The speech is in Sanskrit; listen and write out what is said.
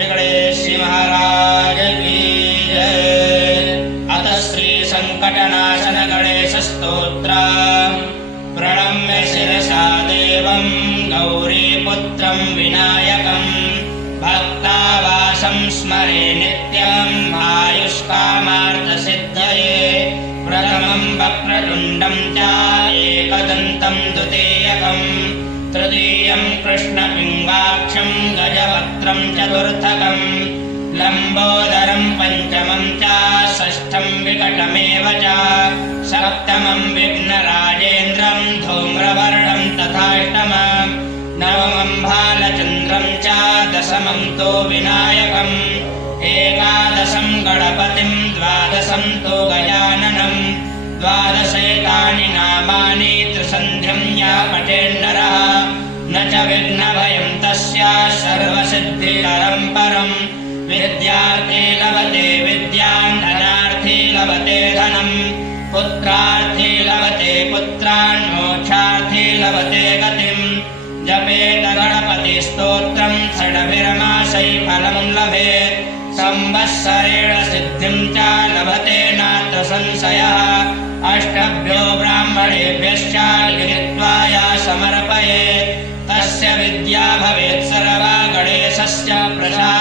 गणेश महाराज की जय। अथ श्री संकटनाशन गणेश स्तोत्र। प्रणम्य शिरसा देवं गौरीपुत्रं विनायकं भक्तावासं स्मरे नित्यं आयुष्कामार्थसिद्धये। प्रथमं वक्रतुण्डं च एकदन्तं द्वितीयकं तृतीयं कृष्णपिङ्गाक्षं गजवक्त्रं चतुर्थकं लम्बोदरं पञ्चमं च षष्ठं विकटमेव च सप्तमं विघ्नराजेन्द्रं धूम्रवर्णं तथाष्टमं नवमं भालचन्द्रं च दशमं तु विनायकम् एकादशं गणपतिं द्वादशं तु गजाननं द्वादशैतानि नामानि त्रिसन्ध्यं या पठेन्नरः न च विघ्नभयं तस्य सर्वसिद्धिकरं परं। विद्यार्थी लभते विद्यां धनार्थी लभते धनं पुत्रार्थी लभते पुत्रान् मोक्षार्थी लभते गतिं। जपेत गणपतिस्तोत्रं षड्भिर्मासै फलं लभेत् संवत्सरेण सिद्धिं च लभते नात्र संशयः। अष्टभ्यो ब्राह्मणेभ्यश्च लिखित्वा या समर्पयेत् तस्य विद्या भवेत् सर्वा गणेशस्य प्रसादेन।